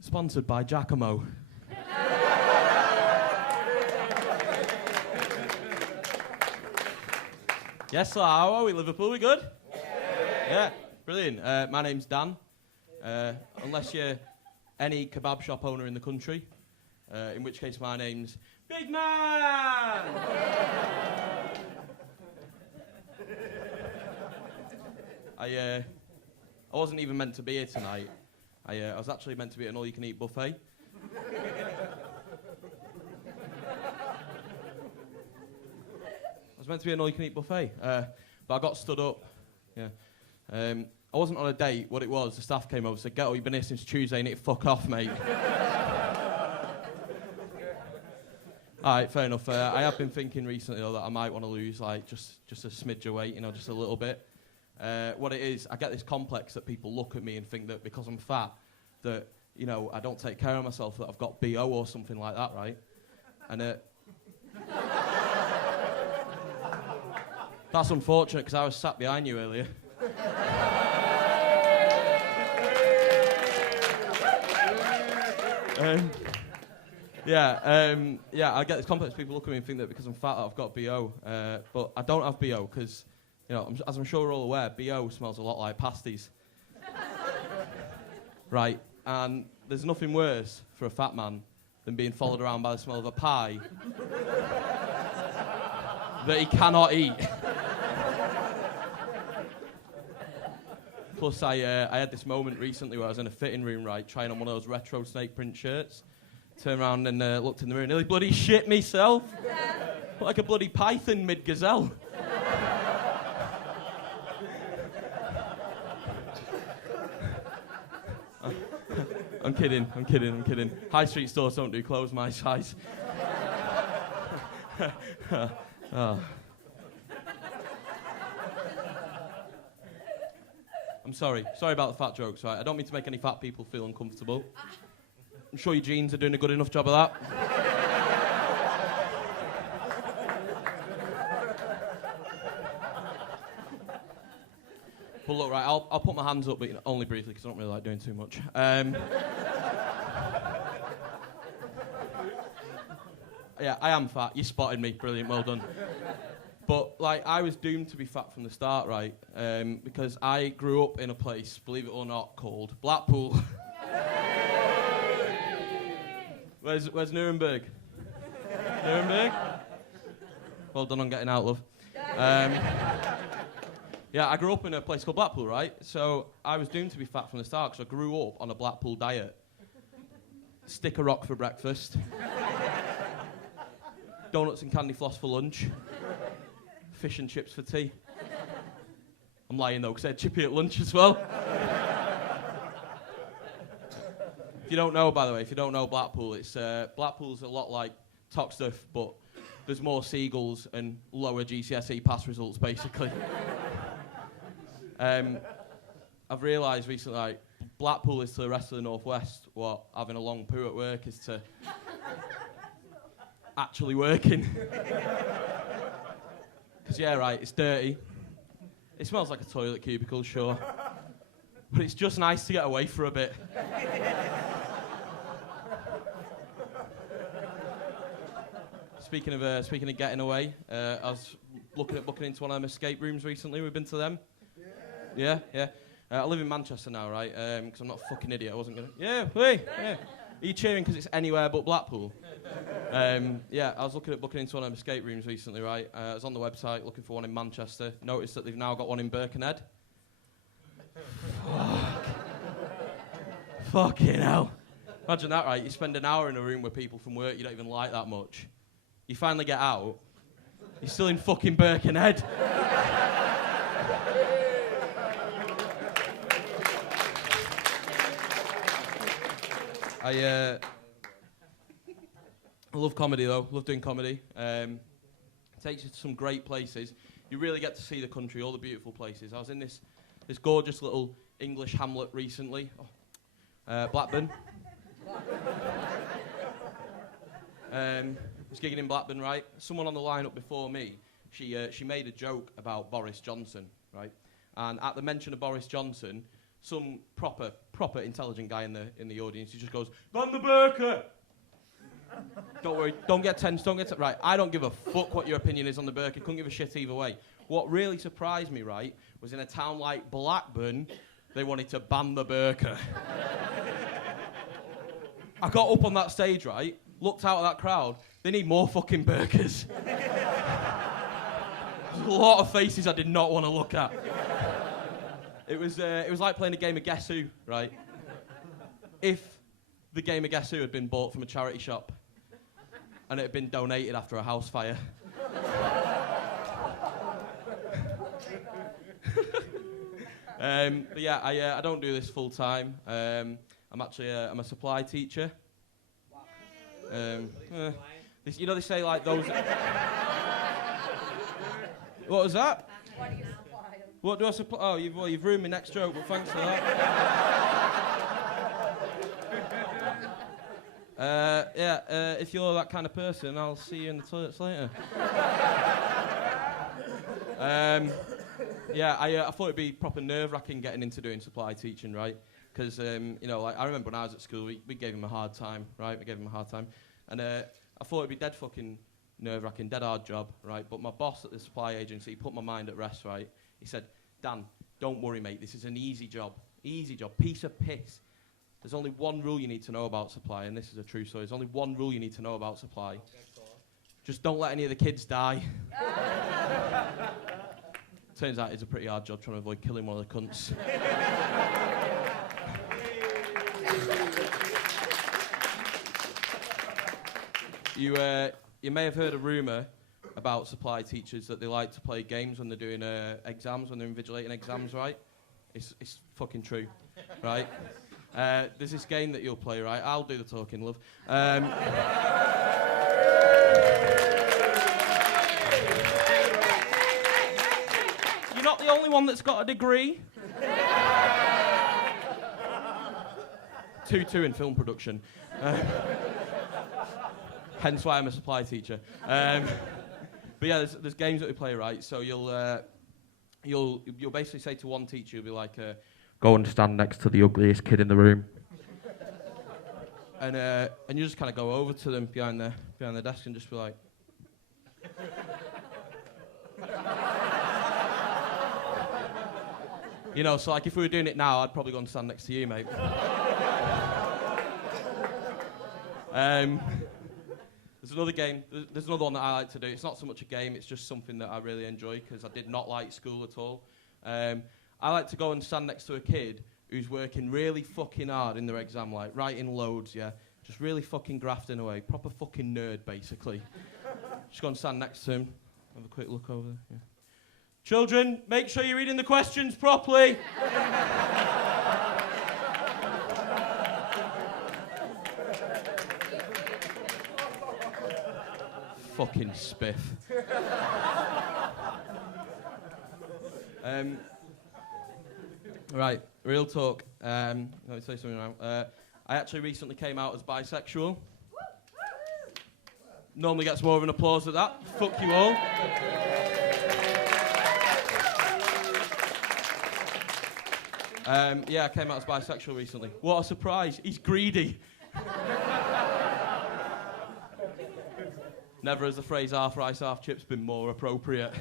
Sponsored by Giacomo. Yes, so how are we, Liverpool? We good? Yeah, brilliant. My name's Dan. Unless you're any kebab shop owner in the country, in which case my name's Big Man! I wasn't even meant to be here tonight. I was actually meant to be at an all-you-can-eat buffet. I was meant to be an all-you-can-eat buffet, but I got stood up. Yeah. I wasn't on a date. What it was, the staff came over and said, "Get up, you've been here since Tuesday, you need to fuck off, mate." All right, fair enough. I have been thinking recently, though, that I might want to lose, like, just a smidge of weight, just a little bit. What it is, I get this complex that people look at me and think that because I'm fat, that, I don't take care of myself, that I've got BO or something like that, right? And that's unfortunate, because I was sat behind you earlier. I get this complex. People look at me and think that because I'm fat, that I've got BO. But I don't have BO, because, as I'm sure we're all aware, BO smells a lot like pasties. Right, and there's nothing worse for a fat man than being followed around by the smell of a pie that he cannot eat. Plus, I had this moment recently where I was in a fitting room, right, trying on one of those retro snake print shirts. Turned around and looked in the mirror, nearly bloody shit myself. Like a bloody python mid-gazelle. I'm kidding. High street stores don't do clothes my size. Oh. I'm sorry about the fat jokes, right? I don't mean to make any fat people feel uncomfortable. I'm sure your jeans are doing a good enough job of that. But look, right, I'll put my hands up, but only briefly, because I don't really like doing too much. Yeah, I am fat. You spotted me. Brilliant, well done. But, I was doomed to be fat from the start, right? Because I grew up in a place, believe it or not, called Blackpool. Where's Nuremberg? Nuremberg? Well done on getting out, love. Yeah, I grew up in a place called Blackpool, right? So I was doomed to be fat from the start because I grew up on a Blackpool diet. Stick a rock for breakfast. Donuts and candy floss for lunch. Fish and chips for tea. I'm lying, though, because I had chippy at lunch as well. If you don't know, by the way, Blackpool, Blackpool's a lot like Toxteth, but there's more seagulls and lower GCSE pass results, basically. I've realised recently, Blackpool is to the rest of the Northwest what having a long poo at work is to actually working. Because, yeah, right, it's dirty. It smells like a toilet cubicle, sure. But it's just nice to get away for a bit. Speaking of getting away, I was looking at booking into one of them escape rooms recently. We've been to them. Yeah. I live in Manchester now, right? Because I'm not a fucking idiot. I wasn't gonna. Yeah. Are you cheering because it's anywhere but Blackpool? Yeah, I was looking at booking into one of them escape rooms recently, right? I was on the website looking for one in Manchester. Noticed that they've now got one in Birkenhead. Fucking hell. Imagine that, right? You spend an hour in a room with people from work you don't even like that much. You finally get out. You're still in fucking Birkenhead. I love comedy, though. Love doing comedy. It takes you to some great places. You really get to see the country, all the beautiful places. I was in this gorgeous little English hamlet recently. Blackburn. I was gigging in Blackburn, right? Someone on the lineup before me she made a joke about Boris Johnson, right? And at the mention of Boris Johnson, some proper intelligent guy in the audience, he just goes, "Ban the burqa!" Don't worry, don't get tense, right, I don't give a fuck what your opinion is on the burqa, couldn't give a shit either way. What really surprised me, right, was in a town like Blackburn, they wanted to ban the burqa. I got up on that stage, right, looked out at that crowd, they need more fucking burqas. There's a lot of faces I did not want to look at. It was like playing a game of Guess Who, right? If the game of Guess Who had been bought from a charity shop and it had been donated after a house fire. But yeah, I don't do this full time. I'm a supply teacher. You know they say like those. What was that? What do you supply? What do I supply? Oh, you've ruined my next joke, but thanks for that. If you're that kind of person, I'll see you in the toilets later. I thought it'd be proper nerve-wracking getting into doing supply teaching, right? Because, like I remember when I was at school, we gave him a hard time, right? And I thought it'd be dead fucking nerve-wracking, dead hard job, right? But my boss at the supply agency put my mind at rest, right? He said, "Dan, don't worry, mate. This is an easy job. Piece of piss. There's only one rule you need to know about supply," and this is a true story. There's only one rule you need to know about supply. Just don't let any of the kids die. Turns out it's a pretty hard job trying to avoid killing one of the cunts. You may have heard a rumour about supply teachers that they like to play games when they're doing exams, when they're invigilating exams, right? It's fucking true, right? There's this game that you'll play, right? I'll do the talking, love. You're not the only one that's got a degree. 2-2 in film production. Hence why I'm a supply teacher. But yeah, there's games that we play, right? So you'll basically say to one teacher, you'll be like, "Go and stand next to the ugliest kid in the room," and you just kind of go over to them behind the desk and just be like, so like if we were doing it now, I'd probably go and stand next to you, mate. There's another game. There's another one that I like to do. It's not so much a game. It's just something that I really enjoy because I did not like school at all. I like to go and stand next to a kid who's working really fucking hard in their exam, like writing loads, yeah, just really fucking grafting away. Proper fucking nerd, basically. Just go and stand next to him. Have a quick look over there. Yeah. Children, make sure you're reading the questions properly. Fucking spiff. Right, real talk. Let me tell you something now. I actually recently came out as bisexual. Normally gets more of an applause at that. Fuck you all. I came out as bisexual recently. What a surprise. He's greedy. Never has the phrase half rice, half chips been more appropriate.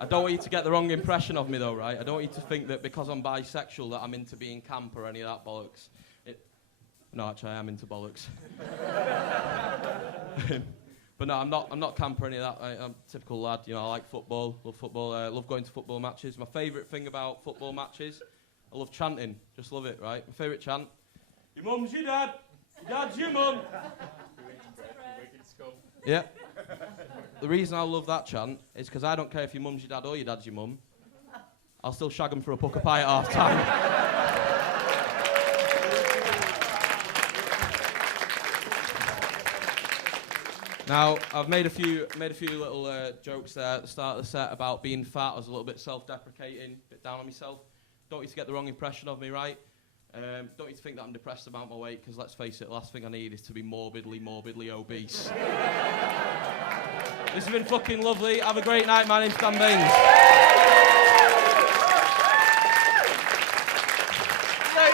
I don't want you to get the wrong impression of me, though, right? I don't want you to think that because I'm bisexual that I'm into being camp or any of that bollocks. No, actually, I am into bollocks. But no, I'm not camp or any of that. I'm a typical lad. I like football, love football, love going to football matches. My favourite thing about football matches, I love chanting. Just love it, right? My favourite chant. Your mum's your dad. Your dad's your mum. Yeah. The reason I love that chant is because I don't care if your mum's your dad or your dad's your mum. I'll still shag them for a pucker pie at half time. Now, I've made a few little jokes there at the start of the set about being fat. I was a little bit self-deprecating, a bit down on myself. Don't want you to get the wrong impression of me, right? Don't need to think that I'm depressed about my weight, because let's face it, the last thing I need is to be morbidly obese. This has been fucking lovely. Have a great night. My name's Baines.